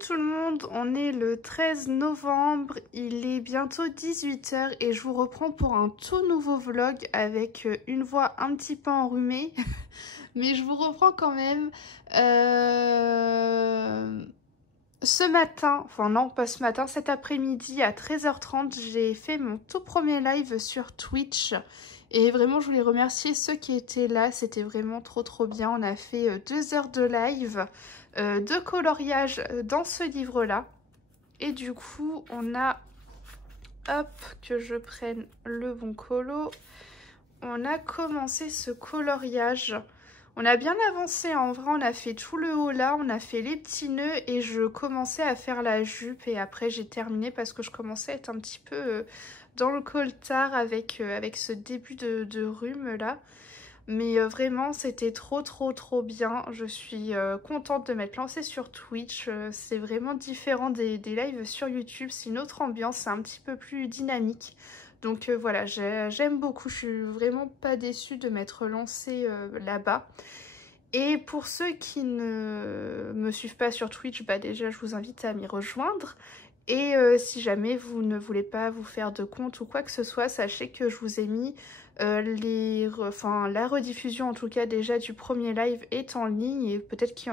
tout le monde, on est le 13 novembre, il est bientôt 18 h et je vous reprends pour un tout nouveau vlog avec une voix un petit peu enrhumée, mais je vous reprends quand même. Ce matin, enfin non pas ce matin, cet après-midi à 13h30, j'ai fait mon tout premier live sur Twitch. Et vraiment, je voulais remercier ceux qui étaient là, c'était vraiment trop bien. On a fait 2 heures de live, de coloriage dans ce livre-là. Et du coup, on a, hop, que je prenne le bon colo. On a commencé ce coloriage. On a bien avancé, en vrai, on a fait tout le haut là, on a fait les petits nœuds et je commençais à faire la jupe et après j'ai terminé parce que je commençais à être un petit peu dans le coltard avec ce début de rhume là. Mais vraiment c'était trop bien, je suis contente de m'être lancée sur Twitch, c'est vraiment différent des lives sur YouTube, c'est une autre ambiance, c'est un petit peu plus dynamique. Donc voilà, j'aime beaucoup, je suis vraiment pas déçue de m'être lancée là-bas. Et pour ceux qui ne me suivent pas sur Twitch, bah déjà je vous invite à m'y rejoindre. Et si jamais vous ne voulez pas vous faire de compte ou quoi que ce soit, sachez que je vous ai mis la rediffusion en tout cas déjà du premier live est en ligne et peut-être qu'il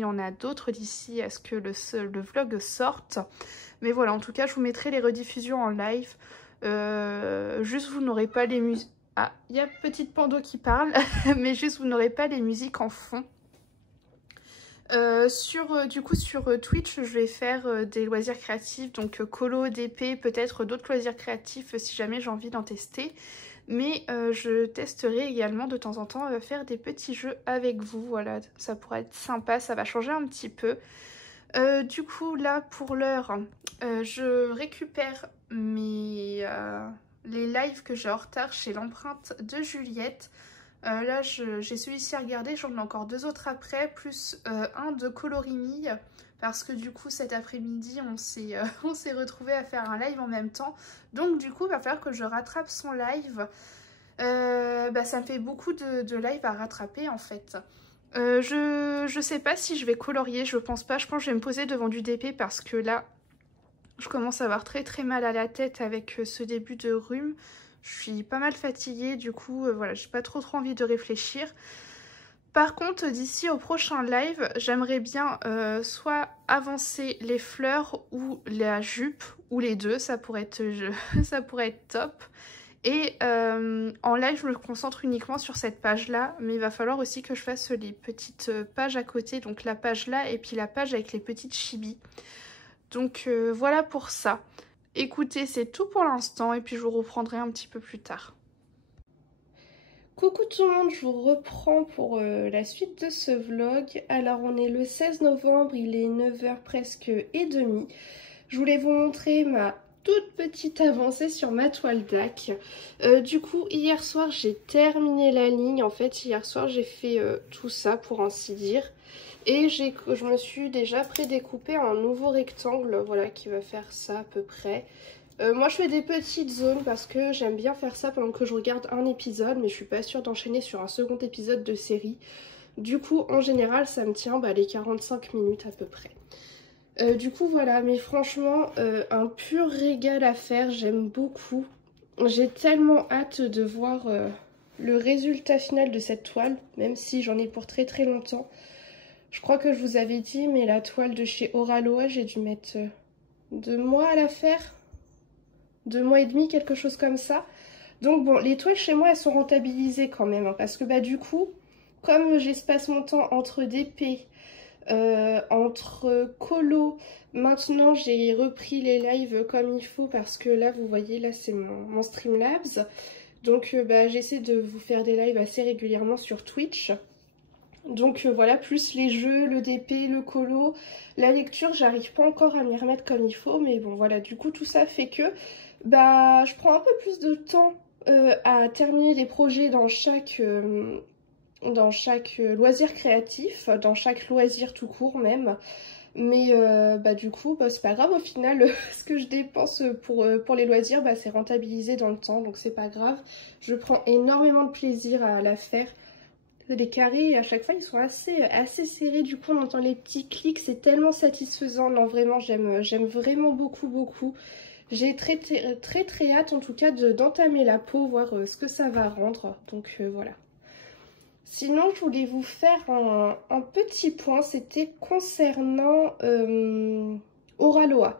y en a d'autres d'ici à ce que le vlog sorte. Mais voilà, en tout cas je vous mettrai les rediffusions en live. Juste vous n'aurez pas les musiques. Ah, il y a Petite Pando qui parle, mais juste vous n'aurez pas les musiques en fond. Du coup sur Twitch je vais faire des loisirs créatifs, donc colo, DP, peut-être d'autres loisirs créatifs si jamais j'ai envie d'en tester. Mais je testerai également de temps en temps faire des petits jeux avec vous, voilà, ça pourrait être sympa, ça va changer un petit peu. Du coup là pour l'heure, je récupère les lives que j'ai en retard chez l'empreinte de Juliette. Là j'ai celui-ci à regarder, j'en ai encore 2 autres après, plus un de Colorimille, parce que du coup cet après-midi on s'est retrouvés à faire un live en même temps, donc du coup il va falloir que je rattrape son live. Ça me fait beaucoup de live à rattraper en fait. Je sais pas si je vais colorier, je pense pas, je pense que je vais me poser devant du DP parce que là je commence à avoir très mal à la tête avec ce début de rhume. Je suis pas mal fatiguée, du coup, voilà, j'ai pas trop envie de réfléchir. Par contre, d'ici au prochain live, j'aimerais bien soit avancer les fleurs ou la jupe, ou les deux, ça pourrait être, ça pourrait être top. Et en live, je me concentre uniquement sur cette page-là, mais il va falloir aussi que je fasse les petites pages à côté, donc la page là et puis la page avec les petites chibis. Donc voilà pour ça. Écoutez, c'est tout pour l'instant et puis je vous reprendrai un petit peu plus tard. Coucou tout le monde, je vous reprends pour la suite de ce vlog. Alors on est le 16 novembre, il est 9 h presque et demie. Je voulais vous montrer ma toute petite avancée sur ma toile black. Du coup hier soir j'ai terminé la ligne. En fait hier soir j'ai fait tout ça pour ainsi dire. Et je me suis déjà prédécoupé un nouveau rectangle, voilà, qui va faire ça à peu près. Moi je fais des petites zones parce que j'aime bien faire ça pendant que je regarde un épisode, mais je suis pas sûre d'enchaîner sur un second épisode de série. Du coup en général ça me tient les 45 minutes à peu près. Du coup voilà, mais franchement un pur régal à faire, j'aime beaucoup. J'ai tellement hâte de voir le résultat final de cette toile, même si j'en ai pour très longtemps. Je crois que je vous avais dit, mais la toile de chez Oraloa, j'ai dû mettre 2 mois à la faire. 2 mois et demi, quelque chose comme ça. Donc bon, les toiles chez moi, elles sont rentabilisées quand même. Hein, parce que du coup, comme j'espace mon temps entre DP, entre colo, maintenant j'ai repris les lives comme il faut. Parce que là, vous voyez, là c'est mon Streamlabs. Donc j'essaie de vous faire des lives assez régulièrement sur Twitch. Donc voilà, plus les jeux, le DP, le colo, la lecture, j'arrive pas encore à m'y remettre comme il faut. Mais bon voilà, du coup tout ça fait que je prends un peu plus de temps à terminer les projets dans chaque loisir créatif, dans chaque loisir tout court même. Mais du coup c'est pas grave au final, ce que je dépense pour les loisirs c'est rentabilisé dans le temps, donc c'est pas grave. Je prends énormément de plaisir à la faire. Les carrés, à chaque fois, ils sont assez serrés. Du coup, on entend les petits clics. C'est tellement satisfaisant. Non, vraiment, j'aime vraiment beaucoup. J'ai très hâte, en tout cas, d'entamer la peau, voir ce que ça va rendre. Donc, voilà. Sinon, je voulais vous faire un petit point. C'était concernant Oraloa.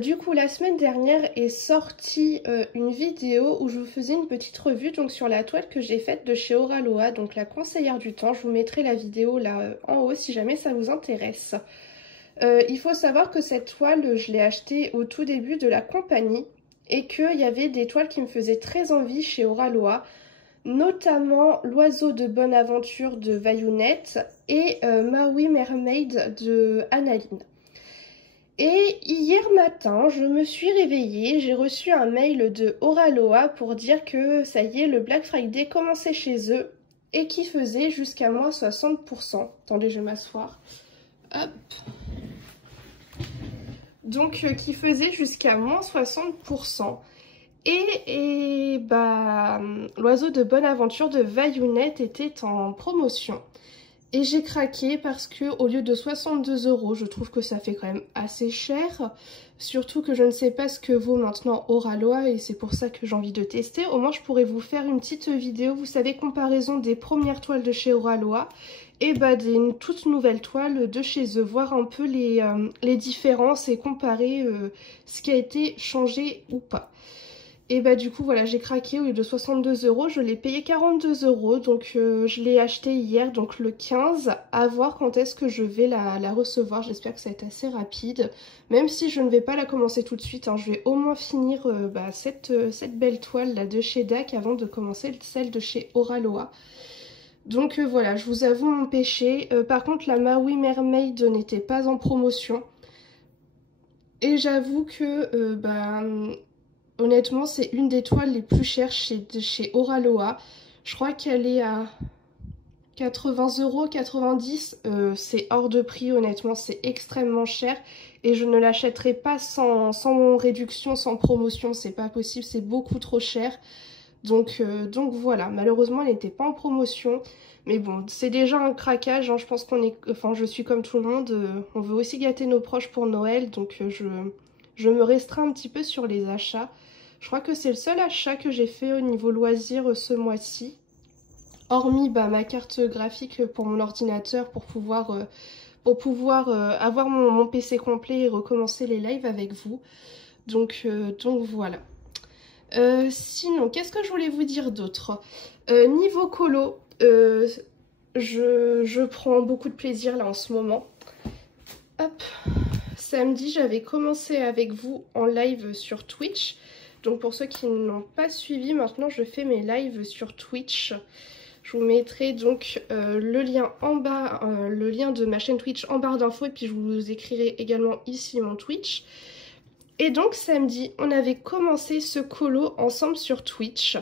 Du coup, la semaine dernière est sortie une vidéo où je vous faisais une petite revue donc sur la toile que j'ai faite de chez Oraloa, donc la conseillère du temps. Je vous mettrai la vidéo là en haut si jamais ça vous intéresse. Il faut savoir que cette toile, je l'ai achetée au tout début de la compagnie et qu'il y avait des toiles qui me faisaient très envie chez Oraloa, notamment l'oiseau de bonne aventure de Vayounette et Maui Mermaid de Analine. Et hier matin, je me suis réveillée, j'ai reçu un mail de Oraloa pour dire que ça y est, le Black Friday commençait chez eux et qui faisait jusqu'à moins 60%. Attendez, je vais m'asseoir. Hop. Donc, qui faisait jusqu'à moins 60%. Et bah, l'oiseau de bonne aventure de Vayounette était en promotion. Et j'ai craqué parce que au lieu de 62 €, je trouve que ça fait quand même assez cher. Surtout que je ne sais pas ce que vaut maintenant Oraloa et c'est pour ça que j'ai envie de tester. Au moins je pourrais vous faire une petite vidéo, vous savez, comparaison des premières toiles de chez Oraloa et bah des toutes nouvelles toiles de chez eux. Voir un peu les différences et comparer ce qui a été changé ou pas. Et bah du coup voilà, j'ai craqué, au lieu de 62 €, je l'ai payé 42 €, donc je l'ai acheté hier, donc le 15, à voir quand est-ce que je vais la recevoir. J'espère que ça va être assez rapide, même si je ne vais pas la commencer tout de suite, hein. Je vais au moins finir cette belle toile là de chez DAC avant de commencer celle de chez Oraloa. Donc voilà, je vous avoue mon péché. Par contre la Maui Mermaid n'était pas en promotion, et j'avoue que honnêtement, c'est une des toiles les plus chères chez Oraloa. Je crois qu'elle est à 80 €, 90 €. C'est hors de prix, honnêtement, c'est extrêmement cher. Et je ne l'achèterai pas sans réduction, sans promotion. C'est pas possible, c'est beaucoup trop cher. Donc voilà, malheureusement, elle n'était pas en promotion. Mais bon, c'est déjà un craquage, hein. Je pense je suis comme tout le monde. On veut aussi gâter nos proches pour Noël. Donc je me restreins un petit peu sur les achats. Je crois que c'est le seul achat que j'ai fait au niveau loisir ce mois-ci. Hormis ma carte graphique pour mon ordinateur pour pouvoir avoir mon PC complet et recommencer les lives avec vous. Donc voilà. Sinon, qu'est-ce que je voulais vous dire d'autre? Niveau colo, je prends beaucoup de plaisir là en ce moment. Hop. Samedi, j'avais commencé avec vous en live sur Twitch. Donc pour ceux qui ne l'ont pas suivi, maintenant je fais mes lives sur Twitch. Je vous mettrai donc le lien en bas, le lien de ma chaîne Twitch en barre d'infos, et puis je vous écrirai également ici mon Twitch. Et donc samedi, on avait commencé ce colo ensemble sur Twitch.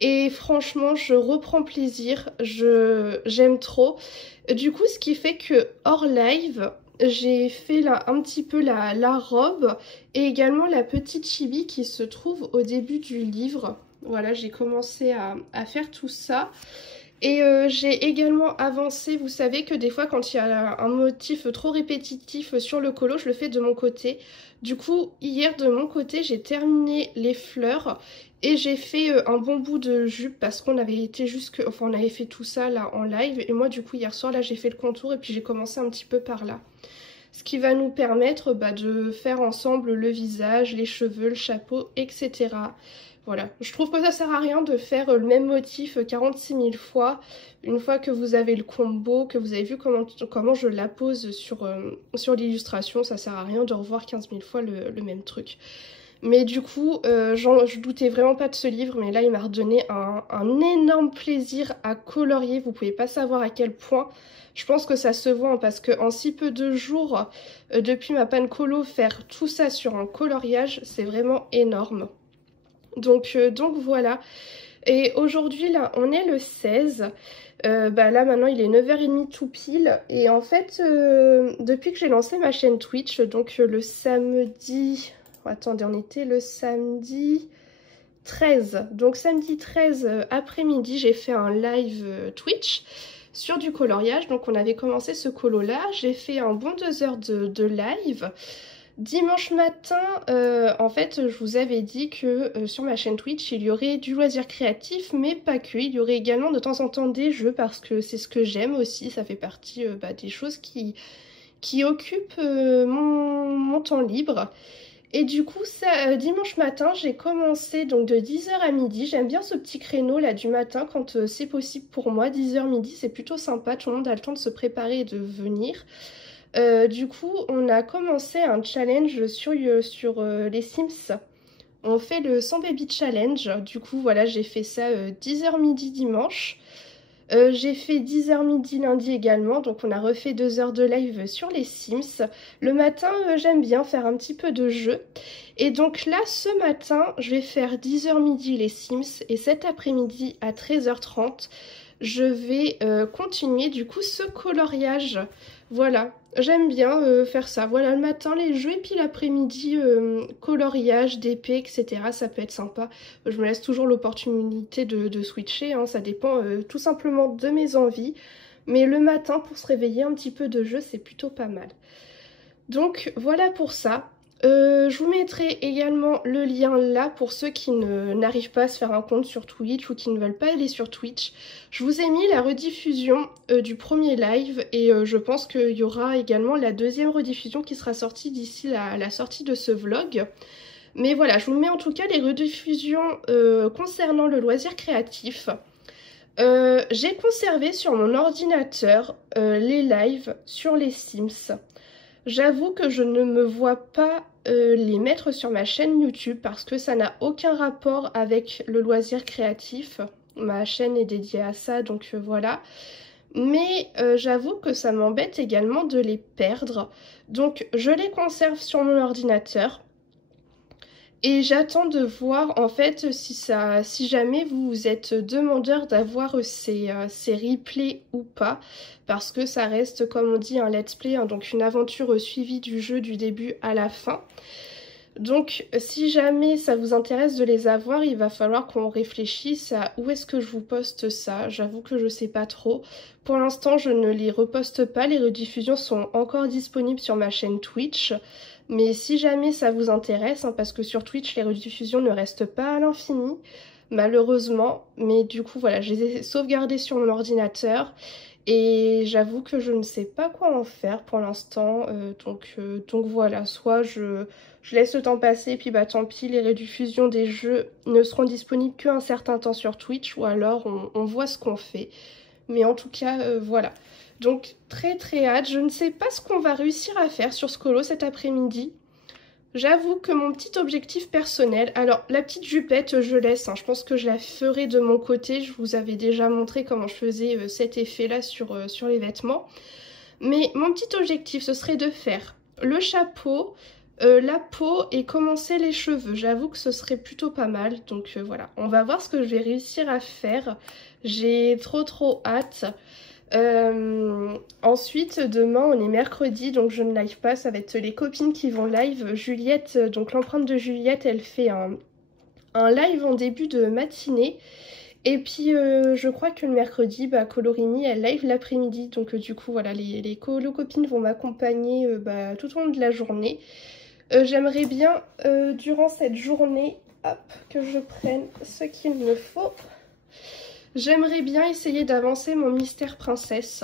Et franchement, je reprends plaisir, j'aime trop. Du coup, ce qui fait que hors live, j'ai fait là un petit peu la robe et également la petite chibi qui se trouve au début du livre. Voilà, j'ai commencé à faire tout ça. Et j'ai également avancé, vous savez que des fois quand il y a un motif trop répétitif sur le colo, je le fais de mon côté. Du coup, hier de mon côté, j'ai terminé les fleurs et j'ai fait un bon bout de jupe parce qu'on avait été on avait fait tout ça là en live. Et moi du coup hier soir là j'ai fait le contour et puis j'ai commencé un petit peu par là. Ce qui va nous permettre de faire ensemble le visage, les cheveux, le chapeau, etc. Voilà, je trouve que ça sert à rien de faire le même motif 46 000 fois. Une fois que vous avez le combo, que vous avez vu comment je la pose sur l'illustration, ça sert à rien de revoir 15 000 fois le même truc. Mais du coup, je doutais vraiment pas de ce livre, mais là il m'a redonné un énorme plaisir à colorier. Vous pouvez pas savoir à quel point. Je pense que ça se voit, hein, parce qu'en si peu de jours, depuis ma panne colo, faire tout ça sur un coloriage, c'est vraiment énorme. Donc voilà. Et aujourd'hui là on est le 16. Là maintenant il est 9h30 tout pile. Et en fait depuis que j'ai lancé ma chaîne Twitch, donc le samedi... attendez, on était le samedi 13. Donc samedi 13 après-midi, j'ai fait un live Twitch sur du coloriage. Donc on avait commencé ce colo là, j'ai fait un bon 2 heures de live. Dimanche matin, en fait, je vous avais dit que sur ma chaîne Twitch, il y aurait du loisir créatif, mais pas que. Il y aurait également de temps en temps des jeux, parce que c'est ce que j'aime aussi. Ça fait partie des choses qui occupent mon temps libre. Et du coup, ça, dimanche matin, j'ai commencé donc de 10 h à midi. J'aime bien ce petit créneau là du matin quand c'est possible pour moi. 10 h midi, c'est plutôt sympa. Tout le monde a le temps de se préparer et de venir. Du coup, on a commencé un challenge sur les Sims. On fait le 100 Baby Challenge. Du coup, voilà, j'ai fait ça 10 h midi dimanche. J'ai fait 10 h midi lundi également, donc on a refait 2 heures de live sur les Sims. Le matin, j'aime bien faire un petit peu de jeu. Et donc là, ce matin, je vais faire 10 h midi les Sims et cet après-midi à 13 h 30, je vais continuer du coup ce coloriage. Voilà, j'aime bien faire ça. Voilà, le matin les jeux et puis l'après-midi coloriage, d'épée, etc. Ça peut être sympa. Je me laisse toujours l'opportunité de switcher, hein. Ça dépend tout simplement de mes envies. Mais le matin, pour se réveiller un petit peu de jeu, c'est plutôt pas mal. Donc voilà pour ça. Je vous mettrai également le lien là pour ceux qui n'arrivent pas à se faire un compte sur Twitch ou qui ne veulent pas aller sur Twitch. Je vous ai mis la rediffusion du premier live et je pense qu'il y aura également la deuxième rediffusion qui sera sortie d'ici la sortie de ce vlog. Mais voilà, je vous mets en tout cas les rediffusions concernant le loisir créatif. J'ai conservé sur mon ordinateur les lives sur les Sims. J'avoue que je ne me vois pas les mettre sur ma chaîne YouTube parce que ça n'a aucun rapport avec le loisir créatif. Ma chaîne est dédiée à ça, donc voilà. Mais j'avoue que ça m'embête également de les perdre. Donc je les conserve sur mon ordinateur. Et j'attends de voir en fait si jamais vous êtes demandeur d'avoir ces replays ou pas, parce que ça reste comme on dit un let's play, hein, donc une aventure suivie du jeu du début à la fin. Donc si jamais ça vous intéresse de les avoir, il va falloir qu'on réfléchisse à où est-ce que je vous poste ça. J'avoue que je sais pas trop. Pour l'instant je ne les reposte pas, les rediffusions sont encore disponibles sur ma chaîne Twitch. Mais si jamais ça vous intéresse, hein, parce que sur Twitch les rediffusions ne restent pas à l'infini, malheureusement. Mais du coup voilà, je les ai sauvegardées sur mon ordinateur. Et j'avoue que je ne sais pas quoi en faire pour l'instant. Donc voilà, soit je laisse le temps passer, puis bah tant pis, les rediffusions des jeux ne seront disponibles qu'un certain temps sur Twitch, ou alors on voit ce qu'on fait. Mais en tout cas, voilà. Donc très hâte, je ne sais pas ce qu'on va réussir à faire sur ce colo cet après-midi. J'avoue que mon petit objectif personnel, alors la petite jupette je laisse, hein, je pense que je la ferai de mon côté, je vous avais déjà montré comment je faisais cet effet là sur les vêtements. Mais mon petit objectif ce serait de faire le chapeau, la peau et commencer les cheveux. J'avoue que ce serait plutôt pas mal, donc voilà, on va voir ce que je vais réussir à faire. J'ai trop hâte. Ensuite demain on est mercredi, donc je ne live pas, ça va être les copines qui vont live. Juliette, donc l'empreinte de Juliette, elle fait un live en début de matinée. Et puis je crois que le mercredi, Colorini elle live l'après-midi, donc du coup voilà, les copines vont m'accompagner tout au long de la journée. J'aimerais bien durant cette journée, hop, que je prenne ce qu'il me faut. J'aimerais bien essayer d'avancer mon mystère princesse.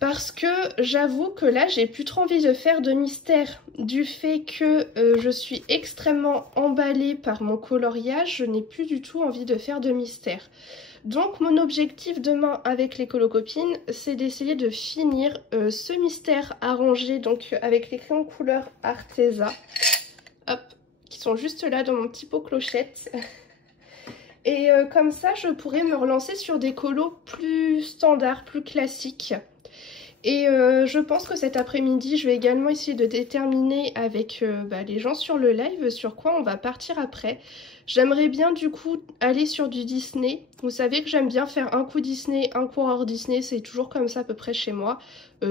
Parce que j'avoue que là, j'ai plus trop envie de faire de mystère. Du fait que je suis extrêmement emballée par mon coloriage, je n'ai plus du tout envie de faire de mystère. Donc mon objectif demain avec les colocopines, c'est d'essayer de finir ce mystère arrangé donc avec les crayons couleur Arteza. Hop, qui sont juste là dans mon petit pot clochette. Et comme ça, je pourrais me relancer sur des colos plus standards, plus classiques. Et je pense que cet après-midi, je vais également essayer de déterminer avec les gens sur le live sur quoi on va partir après. J'aimerais bien du coup aller sur du Disney. Vous savez que j'aime bien faire un coup Disney, un coup hors Disney, c'est toujours comme ça à peu près chez moi.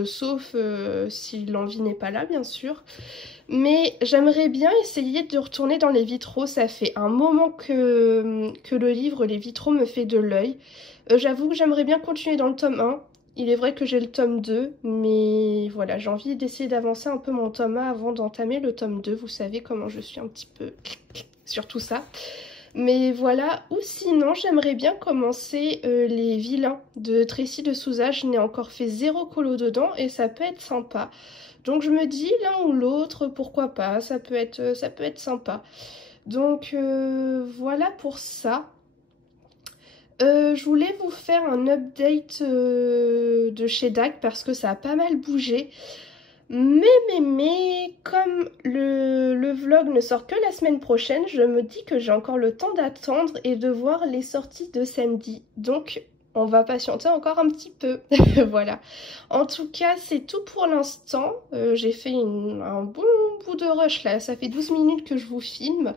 Sauf si l'envie n'est pas là bien sûr. Mais j'aimerais bien essayer de retourner dans les vitraux. Ça fait un moment que le livre Les Vitraux me fait de l'œil. J'avoue que j'aimerais bien continuer dans le tome 1. Il est vrai que j'ai le tome 2, mais voilà, j'ai envie d'essayer d'avancer un peu mon tome 1 avant d'entamer le tome 2. Vous savez comment je suis un petit peu sur tout ça. Mais voilà, ou sinon j'aimerais bien commencer les vilains de Tracy de Souza. Je n'ai encore fait 0 colo dedans et ça peut être sympa. Donc je me dis l'un ou l'autre, pourquoi pas, ça peut être sympa. Donc voilà pour ça. Je voulais vous faire un update de chez DAC parce que ça a pas mal bougé. Mais, comme le vlog ne sort que la semaine prochaine, je me dis que j'ai encore le temps d'attendre et de voir les sorties de samedi. Donc, on va patienter encore un petit peu. Voilà. En tout cas, c'est tout pour l'instant. J'ai fait un bon bout de rush là. Ça fait 12 minutes que je vous filme.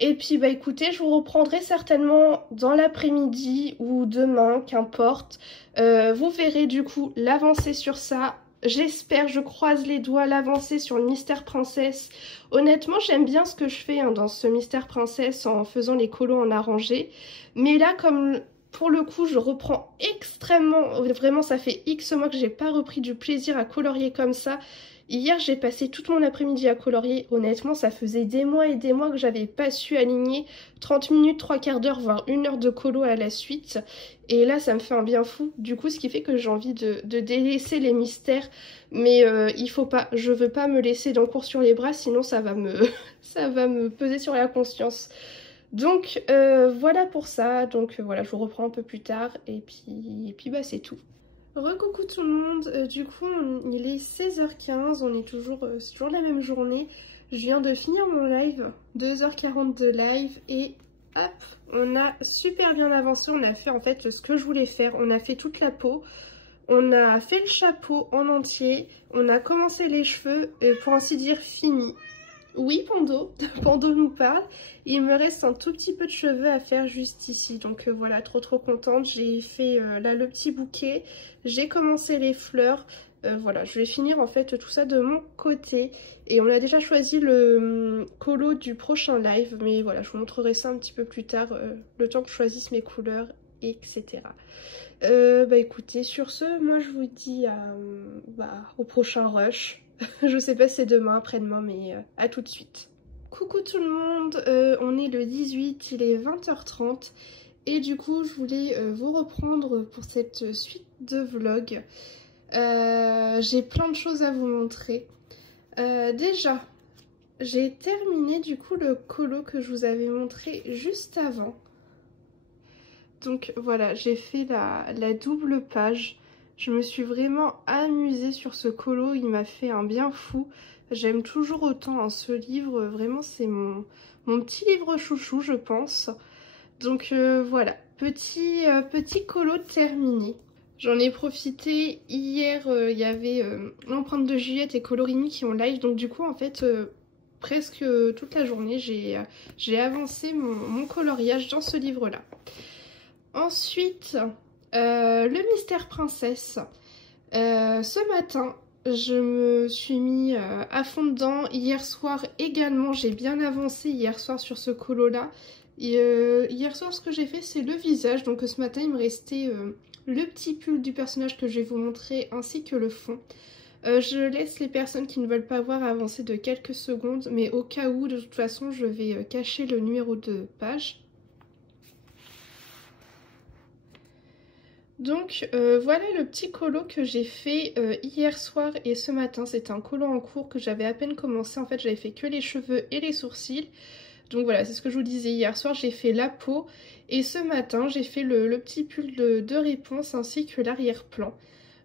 Et puis, bah écoutez, je vous reprendrai certainement dans l'après-midi ou demain, qu'importe. Vous verrez du coup l'avancée sur ça. J'espère, je croise les doigts, l'avancée sur le Mystère Princesse. Honnêtement, j'aime bien ce que je fais hein, dans ce Mystère Princesse en faisant les colos en arrangé. Mais là, comme pour le coup, je reprends extrêmement... Vraiment, ça fait X mois que j'ai pas repris du plaisir à colorier comme ça. Hier, j'ai passé toute mon après-midi à colorier. Honnêtement, ça faisait des mois et des mois que j'avais pas su aligner 30 minutes, 3 quarts d'heure, voire 1 heure de colo à la suite. Et là, ça me fait un bien fou. Du coup, ce qui fait que j'ai envie de délaisser les mystères. Mais il faut pas. Je veux pas me laisser d'encours sur les bras, sinon ça va me, ça va me peser sur la conscience. Donc, voilà pour ça. Donc, voilà, je vous reprends un peu plus tard. Et puis bah, c'est tout. Recoucou tout le monde, du coup il est 16h15, on est toujours, c'est toujours la même journée. Je viens de finir mon live, 2h40 de live et hop, on a super bien avancé, on a fait en fait ce que je voulais faire, on a fait toute la peau, on a fait le chapeau en entier, on a commencé les cheveux et pour ainsi dire fini. Oui Pando, Pando nous parle. Il me reste un tout petit peu de cheveux à faire juste ici. Donc voilà, trop contente. J'ai fait là le petit bouquet. J'ai commencé les fleurs. Voilà, je vais finir en fait tout ça de mon côté. Et on a déjà choisi le colo du prochain live. Mais voilà, je vous montrerai ça un petit peu plus tard. Le temps que je choisisse mes couleurs, etc. Bah écoutez, sur ce, moi je vous dis au prochain rush. Je sais pas si c'est demain, après-demain, mais à tout de suite. Coucou tout le monde, on est le 18, il est 20h30 et du coup je voulais vous reprendre pour cette suite de vlog. J'ai plein de choses à vous montrer. Déjà, j'ai terminé du coup le colo que je vous avais montré juste avant. Donc voilà, j'ai fait la double page. Je me suis vraiment amusée sur ce colo, il m'a fait un bien fou. J'aime toujours autant hein, ce livre, vraiment c'est mon petit livre chouchou je pense. Donc voilà, petit colo terminé. J'en ai profité hier, il y avait l'empreinte de Juliette et Colorimi qui ont live, donc du coup en fait presque toute la journée j'ai avancé mon coloriage dans ce livre là. Ensuite, le Mystère Princesse. Ce matin, je me suis mis à fond dedans. Hier soir également, j'ai bien avancé hier soir sur ce colo-là. Hier soir, ce que j'ai fait, c'est le visage. Donc ce matin, il me restait le petit pull du personnage que je vais vous montrer, ainsi que le fond. Je laisse les personnes qui ne veulent pas voir avancer de quelques secondes, mais au cas où, de toute façon, je vais cacher le numéro de page. Donc voilà le petit colo que j'ai fait hier soir et ce matin. C'était un colo en cours que j'avais à peine commencé. En fait j'avais fait que les cheveux et les sourcils. Donc voilà, c'est ce que je vous disais, hier soir j'ai fait la peau. Et ce matin j'ai fait le petit pull de réponse ainsi que l'arrière-plan.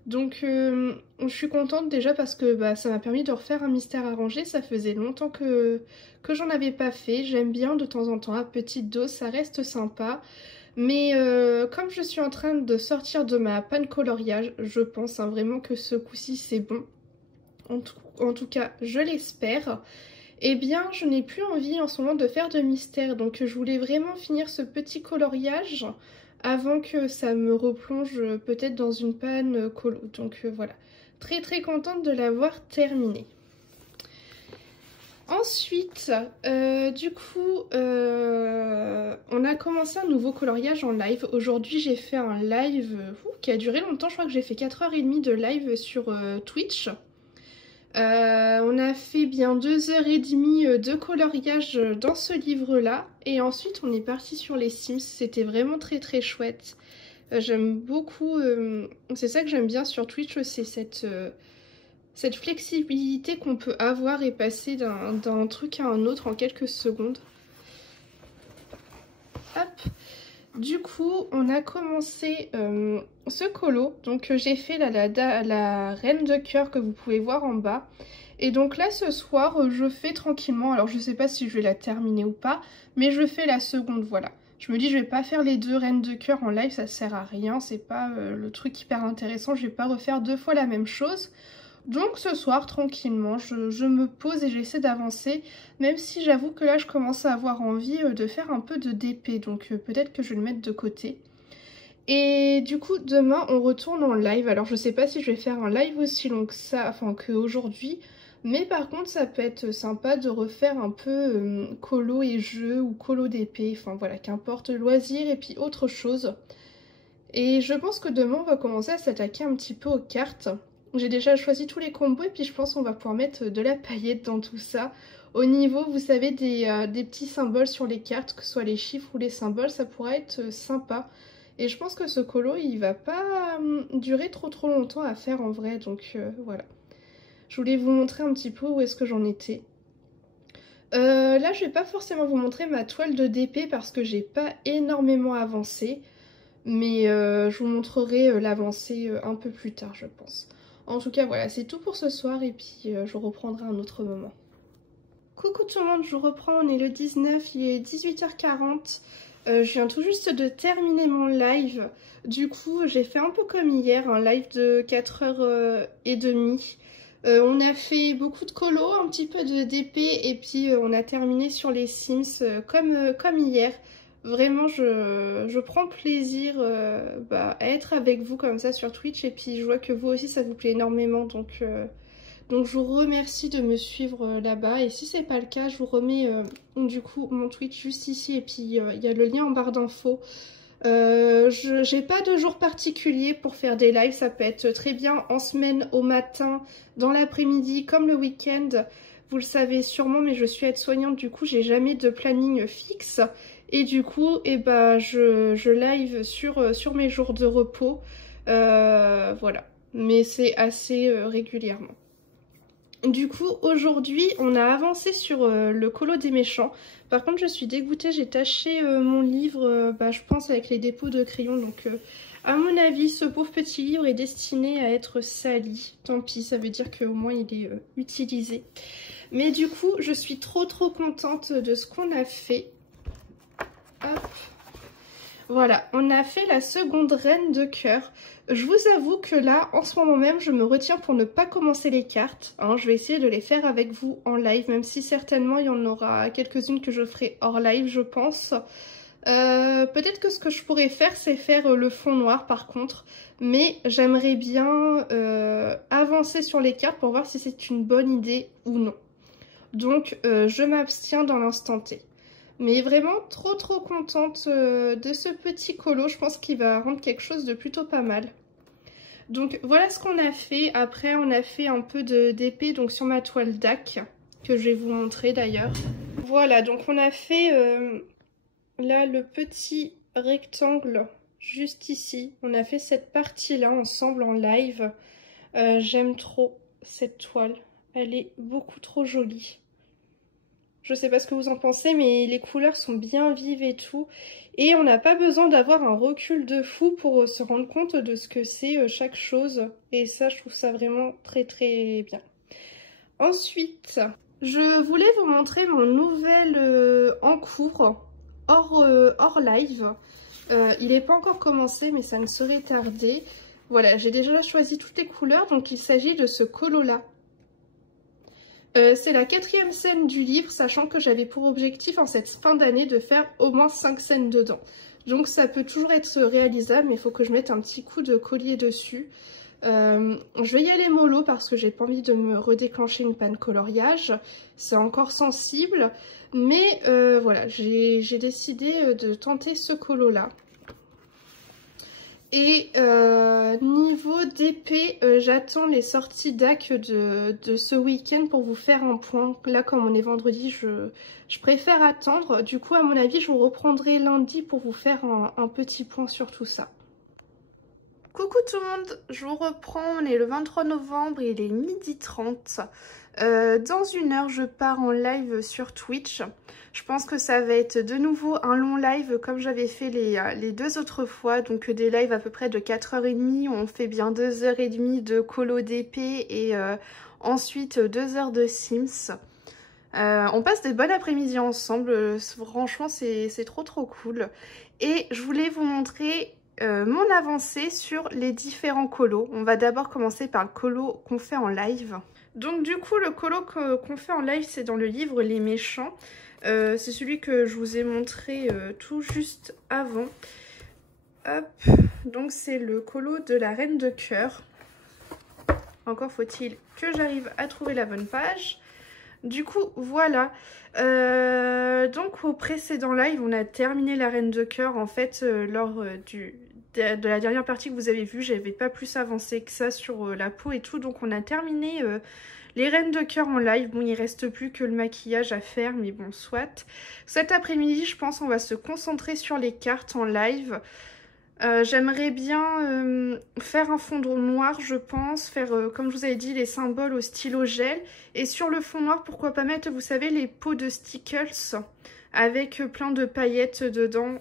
Donc je suis contente déjà parce que ça m'a permis de refaire un mystère arrangé. Ça faisait longtemps que j'en avais pas fait. J'aime bien de temps en temps à petite dose, ça reste sympa. Mais comme je suis en train de sortir de ma panne coloriage, je pense vraiment que ce coup-ci c'est bon. En tout cas, je l'espère. Eh bien, je n'ai plus envie en ce moment de faire de mystère, donc je voulais vraiment finir ce petit coloriage avant que ça me replonge peut-être dans une panne colo. Donc voilà, très très contente de l'avoir terminé. Ensuite, du coup, on a commencé un nouveau coloriage en live. Aujourd'hui, j'ai fait un live qui a duré longtemps. Je crois que j'ai fait 4h30 de live sur Twitch. On a fait bien 2h30 de coloriage dans ce livre-là. Et ensuite, on est parti sur les Sims. C'était vraiment très très chouette. J'aime beaucoup... c'est ça que j'aime bien sur Twitch, c'est cette flexibilité qu'on peut avoir et passer d'un truc à un autre en quelques secondes. Hop. Du coup, on a commencé ce colo. Donc j'ai fait la reine de cœur que vous pouvez voir en bas. Et donc là, ce soir, je fais tranquillement. Alors je sais pas si je vais la terminer ou pas, mais je fais la seconde, voilà. Je me dis, je vais pas faire les deux reines de cœur en live, ça sert à rien. C'est pas le truc hyper intéressant. Je vais pas refaire 2 fois la même chose. Donc ce soir, tranquillement, je me pose et j'essaie d'avancer, même si j'avoue que là, je commence à avoir envie de faire un peu de DP, donc peut-être que je vais le mettre de côté. Et du coup, demain, on retourne en live. Alors, je sais pas si je vais faire un live aussi long que ça, enfin qu'aujourd'hui, mais par contre, ça peut être sympa de refaire un peu colo et jeu ou colo DP, enfin voilà, qu'importe, loisir et puis autre chose. Et je pense que demain, on va commencer à s'attaquer un petit peu aux cartes. J'ai déjà choisi tous les combos et puis je pense qu'on va pouvoir mettre de la paillette dans tout ça. Au niveau, vous savez, des petits symboles sur les cartes, que ce soit les chiffres ou les symboles, ça pourrait être sympa. Et je pense que ce colo, il va pas durer trop longtemps à faire en vrai, donc voilà. Je voulais vous montrer un petit peu où est-ce que j'en étais. Là, je vais pas forcément vous montrer ma toile de DP parce que j'ai pas énormément avancé. Mais je vous montrerai l'avancée un peu plus tard, je pense. En tout cas, voilà, c'est tout pour ce soir et puis je reprendrai un autre moment. Coucou tout le monde, je reprends, on est le 19, il est 18h40. Je viens tout juste de terminer mon live. Du coup, j'ai fait un peu comme hier, un live de 4h30. On a fait beaucoup de colo, un petit peu de DP et puis on a terminé sur les Sims comme hier. Vraiment, je prends plaisir à être avec vous comme ça sur Twitch et puis je vois que vous aussi ça vous plaît énormément donc je vous remercie de me suivre là-bas et si c'est pas le cas je vous remets du coup mon Twitch juste ici et puis il y a le lien en barre d'infos. J'ai pas de jour particulier pour faire des lives, ça peut être très bien en semaine, au matin, dans l'après-midi comme le week-end. Vous le savez sûrement mais je suis aide-soignante, du coup j'ai jamais de planning fixe. Et du coup, je live sur mes jours de repos. Voilà. Mais c'est assez régulièrement. Du coup, aujourd'hui, on a avancé sur le colo des méchants. Par contre, je suis dégoûtée, j'ai taché mon livre, je pense, avec les dépôts de crayon. Donc, à mon avis, ce pauvre petit livre est destiné à être sali. Tant pis, ça veut dire qu'au moins, il est utilisé. Mais du coup, je suis trop contente de ce qu'on a fait. Hop. Voilà, on a fait la seconde reine de cœur. Je vous avoue que là, en ce moment même, je me retiens pour ne pas commencer les cartes. Hein, je vais essayer de les faire avec vous en live, même si certainement il y en aura quelques-unes que je ferai hors live, je pense. Peut-être que ce que je pourrais faire, c'est faire le fond noir par contre. Mais j'aimerais bien avancer sur les cartes pour voir si c'est une bonne idée ou non. Donc, je m'abstiens dans l'instant T. Mais vraiment trop contente de ce petit colo. Je pense qu'il va rendre quelque chose de plutôt pas mal. Donc voilà ce qu'on a fait. Après on a fait un peu d'épée donc sur ma toile DAC. Que je vais vous montrer d'ailleurs. Voilà donc on a fait là le petit rectangle juste ici. On a fait cette partie là ensemble en live. J'aime trop cette toile. Elle est beaucoup trop jolie. Je sais pas ce que vous en pensez, mais les couleurs sont bien vives et tout. Et on n'a pas besoin d'avoir un recul de fou pour se rendre compte de ce que c'est chaque chose. Et ça, je trouve ça vraiment très bien. Ensuite, je voulais vous montrer mon nouvel en cours, hors live. Il n'est pas encore commencé, mais ça ne saurait tarder. Voilà, j'ai déjà choisi toutes les couleurs, donc il s'agit de ce colo-là. C'est la 4e scène du livre, sachant que j'avais pour objectif en cette fin d'année de faire au moins 5 scènes dedans. Donc ça peut toujours être réalisable, mais il faut que je mette un petit coup de collier dessus. Je vais y aller mollo parce que j'ai pas envie de me redéclencher une panne coloriage. C'est encore sensible, mais voilà, j'ai décidé de tenter ce colo là. Et niveau d'épée, j'attends les sorties DAC de ce week-end pour vous faire un point. Là, comme on est vendredi, je préfère attendre. Du coup, à mon avis, je vous reprendrai lundi pour vous faire un petit point sur tout ça. Coucou tout le monde, je vous reprends, on est le 23 novembre, il est 12h30. Dans une heure, je pars en live sur Twitch. Je pense que ça va être de nouveau un long live comme j'avais fait les 2 autres fois. Donc des lives à peu près de 4h30, on fait bien 2h30 de colo d'épée et ensuite 2 heures de Sims. On passe des bonnes après-midi ensemble, franchement c'est trop cool. Et je voulais vous montrer mon avancée sur les différents colos. On va d'abord commencer par le colo qu'on fait en live. Donc du coup le colo qu'on fait en live c'est dans le livre Les Méchants. C'est celui que je vous ai montré tout juste avant. Hop, donc c'est le colo de la Reine de Cœur. Encore faut-il que j'arrive à trouver la bonne page. Du coup voilà, donc au précédent live on a terminé la Reine de Cœur. En fait lors de la dernière partie que vous avez vue, j'avais pas plus avancé que ça sur la peau et tout. Donc on a terminé les Reines de Cœur en live. Bon, il reste plus que le maquillage à faire, mais bon, soit. Cet après-midi, je pense on va se concentrer sur les cartes en live. J'aimerais bien faire un fond noir, je pense, faire, comme je vous avais dit, les symboles au stylo gel. Et sur le fond noir, pourquoi pas mettre, vous savez, les pots de stickers avec plein de paillettes dedans,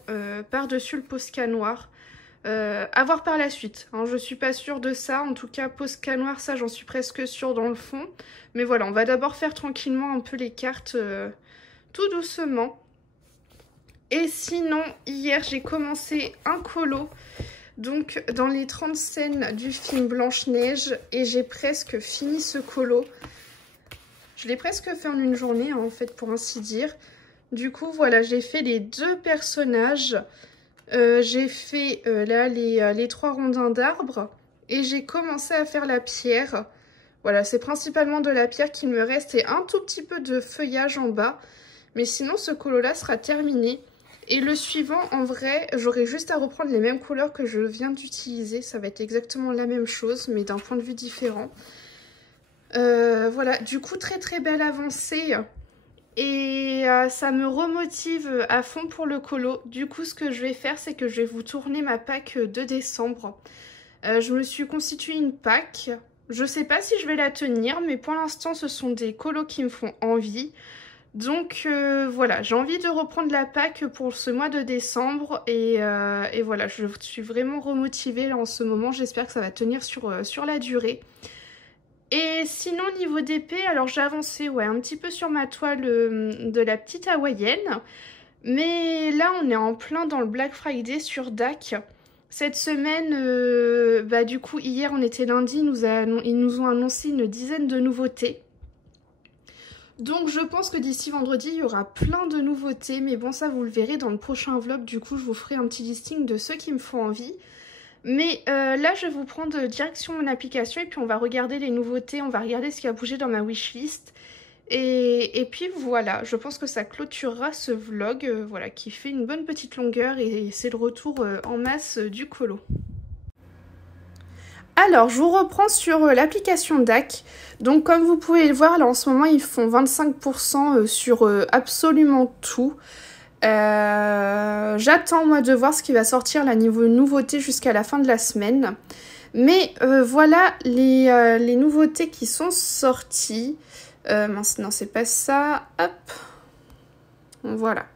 par-dessus le Posca noir. À voir par la suite, hein, je suis pas sûre de ça, en tout cas Posca noir, ça j'en suis presque sûre dans le fond. Mais voilà, on va d'abord faire tranquillement un peu les cartes tout doucement. Et sinon, hier j'ai commencé un colo, donc dans les 30 scènes du film Blanche-Neige, et j'ai presque fini ce colo. Je l'ai presque fait en une journée, hein, en fait, pour ainsi dire. Du coup, voilà, j'ai fait les 2 personnages. J'ai fait là les 3 rondins d'arbres et j'ai commencé à faire la pierre. Voilà, c'est principalement de la pierre qu'il me reste et un tout petit peu de feuillage en bas. Mais sinon, ce colo-là sera terminé. Et le suivant, en vrai, j'aurai juste à reprendre les mêmes couleurs que je viens d'utiliser. Ça va être exactement la même chose, mais d'un point de vue différent. Voilà, du coup, très belle avancée. Et ça me remotive à fond pour le colo. Du coup, ce que je vais faire, c'est que je vais vous tourner ma pack de décembre. Je me suis constitué une pack. Je sais pas si je vais la tenir, mais pour l'instant, ce sont des colos qui me font envie. Donc voilà, j'ai envie de reprendre la pack pour ce mois de décembre. Et voilà, je suis vraiment remotivée là en ce moment. J'espère que ça va tenir sur la durée. Et sinon, niveau d'épée, alors j'ai avancé ouais, un petit peu sur ma toile de la petite hawaïenne. Mais là, on est en plein dans le Black Friday sur DAC. Cette semaine, bah, du coup, hier, on était lundi, ils nous ont annoncé une dizaine de nouveautés. Donc, je pense que d'ici vendredi, il y aura plein de nouveautés. Mais bon, ça, vous le verrez dans le prochain vlog. Du coup, je vous ferai un petit listing de ceux qui me font envie. Mais là, je vais vous prendre direction mon application et puis on va regarder les nouveautés, on va regarder ce qui a bougé dans ma wishlist. Et puis voilà, je pense que ça clôturera ce vlog voilà, qui fait une bonne petite longueur et c'est le retour en masse du colo. Alors, je vous reprends sur l'application DAC. Donc, comme vous pouvez le voir, là en ce moment, ils font 25% sur absolument tout. J'attends moi de voir ce qui va sortir là niveau nouveauté jusqu'à la fin de la semaine. Mais voilà les nouveautés qui sont sorties. Mince, non c'est pas ça. Hop. Voilà.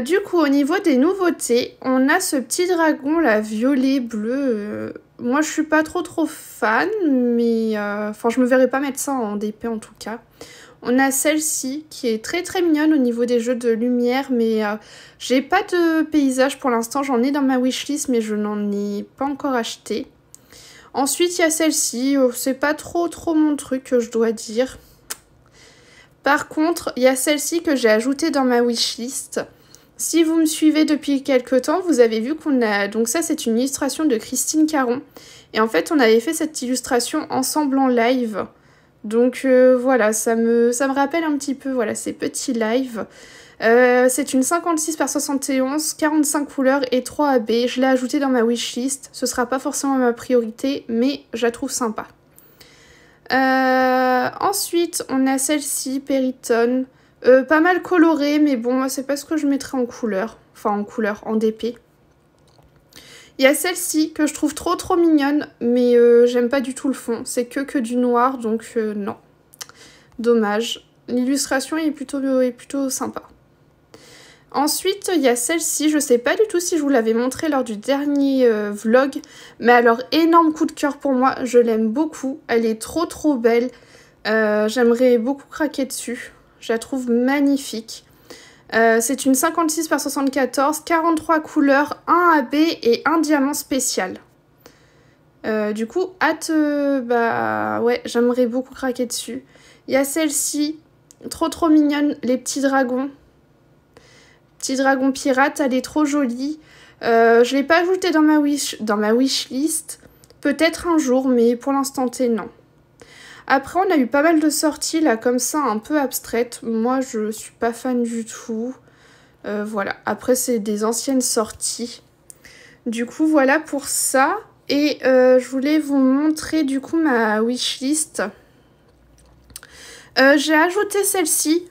Du coup au niveau des nouveautés, on a ce petit dragon là violet bleu. Moi je suis pas trop fan, mais enfin je me verrais pas mettre ça en DP en tout cas. On a celle-ci qui est très mignonne au niveau des jeux de lumière, mais j'ai pas de paysage pour l'instant. J'en ai dans ma wishlist, mais je n'en ai pas encore acheté. Ensuite, il y a celle-ci. C'est pas trop mon truc, je dois dire. Par contre, il y a celle-ci que j'ai ajoutée dans ma wishlist. Si vous me suivez depuis quelques temps, vous avez vu qu'on a... Donc ça, c'est une illustration de Christine Caron. Et en fait, on avait fait cette illustration ensemble en live. Donc voilà, ça me rappelle un petit peu voilà, ces petits lives. C'est une 56 par 71, 45 couleurs et 3 AB. Je l'ai ajoutée dans ma wishlist. Ce sera pas forcément ma priorité, mais je la trouve sympa. Ensuite, on a celle-ci, Périton. Pas mal colorée, mais bon, moi, c'est pas ce que je mettrais en couleur. Enfin, en couleur, en DP. Il y a celle-ci que je trouve trop mignonne, mais j'aime pas du tout le fond. C'est que du noir, donc non. Dommage. L'illustration est plutôt sympa. Ensuite, il y a celle-ci, je sais pas du tout si je vous l'avais montré lors du dernier vlog, mais alors énorme coup de cœur pour moi, je l'aime beaucoup, elle est trop belle, j'aimerais beaucoup craquer dessus, je la trouve magnifique. C'est une 56 par 74, 43 couleurs, 1 AB et 1 diamant spécial. Du coup, ouais, j'aimerais beaucoup craquer dessus. Il y a celle-ci, trop mignonne, les petits dragons. Petit dragon pirate, elle est trop jolie. Je ne l'ai pas ajoutée dans ma wishlist. Peut-être un jour, mais pour l'instant T, non. Après, on a eu pas mal de sorties, là, comme ça, un peu abstraites. Moi, je suis pas fan du tout. Voilà. Après, c'est des anciennes sorties. Du coup, voilà pour ça. Et je voulais vous montrer, du coup, ma wishlist. J'ai ajouté celle-ci.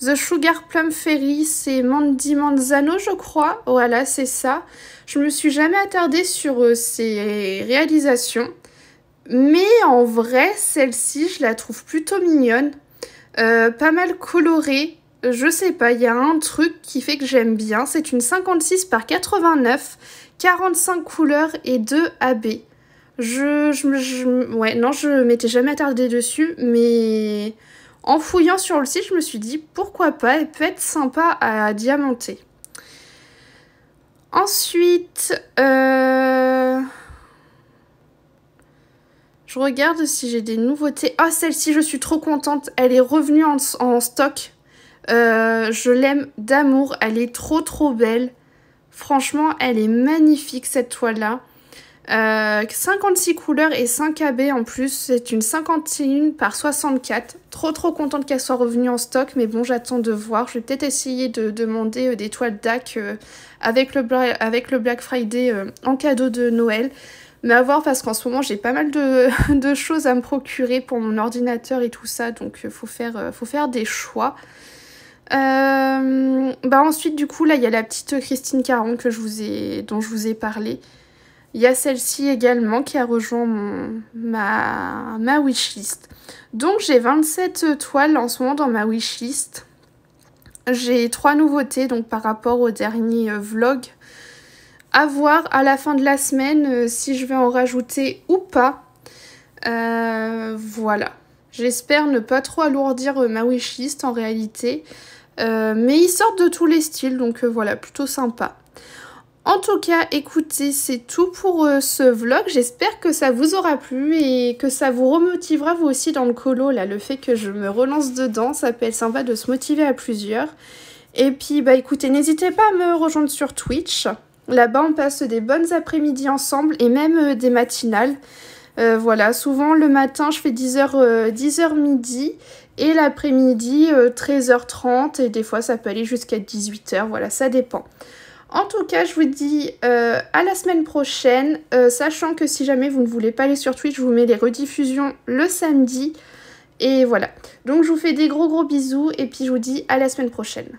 The Sugar Plum Fairy, c'est Mandy Manzano, je crois. Voilà, c'est ça. Je me suis jamais attardée sur ses réalisations. Mais en vrai, celle-ci, je la trouve plutôt mignonne. Pas mal colorée. Je sais pas, il y a un truc qui fait que j'aime bien. C'est une 56 par 89, 45 couleurs et 2 AB. Ouais, non, je m'étais jamais attardée dessus, mais... En fouillant sur le site, je me suis dit, pourquoi pas, elle peut être sympa à diamanter. Ensuite, je regarde si j'ai des nouveautés. Ah, celle-ci, je suis trop contente. Elle est revenue en stock. Je l'aime d'amour. Elle est trop belle. Franchement, elle est magnifique, cette toile-là. 56 couleurs et 5 AB en plus, c'est une 51 par 64. Trop contente qu'elle soit revenue en stock, mais bon, j'attends de voir. Je vais peut-être essayer de demander des toiles DAC avec le Black Friday en cadeau de Noël. Mais à voir, parce qu'en ce moment, j'ai pas mal de choses à me procurer pour mon ordinateur et tout ça, donc faut faire des choix. Ensuite, du coup, là, il y a la petite Christine Caron dont je vous ai parlé. Il y a celle-ci également qui a rejoint ma wishlist. Donc j'ai 27 toiles en ce moment dans ma wishlist. J'ai 3 nouveautés donc par rapport au dernier vlog. À voir à la fin de la semaine si je vais en rajouter ou pas. Voilà. J'espère ne pas trop alourdir ma wishlist en réalité. Mais ils sortent de tous les styles donc voilà, plutôt sympa. En tout cas, écoutez, c'est tout pour ce vlog. J'espère que ça vous aura plu et que ça vous remotivera vous aussi dans le colo. Là, le fait que je me relance dedans, ça peut être sympa de se motiver à plusieurs. Et puis, écoutez, n'hésitez pas à me rejoindre sur Twitch. Là-bas, on passe des bonnes après-midi ensemble et même des matinales. Voilà, souvent le matin, je fais 10h midi et l'après-midi, 13h30 et des fois, ça peut aller jusqu'à 18h. Voilà, ça dépend. En tout cas, je vous dis à la semaine prochaine, sachant que si jamais vous ne voulez pas aller sur Twitch, je vous mets les rediffusions le samedi. Et voilà. Donc, je vous fais des gros bisous et puis je vous dis à la semaine prochaine.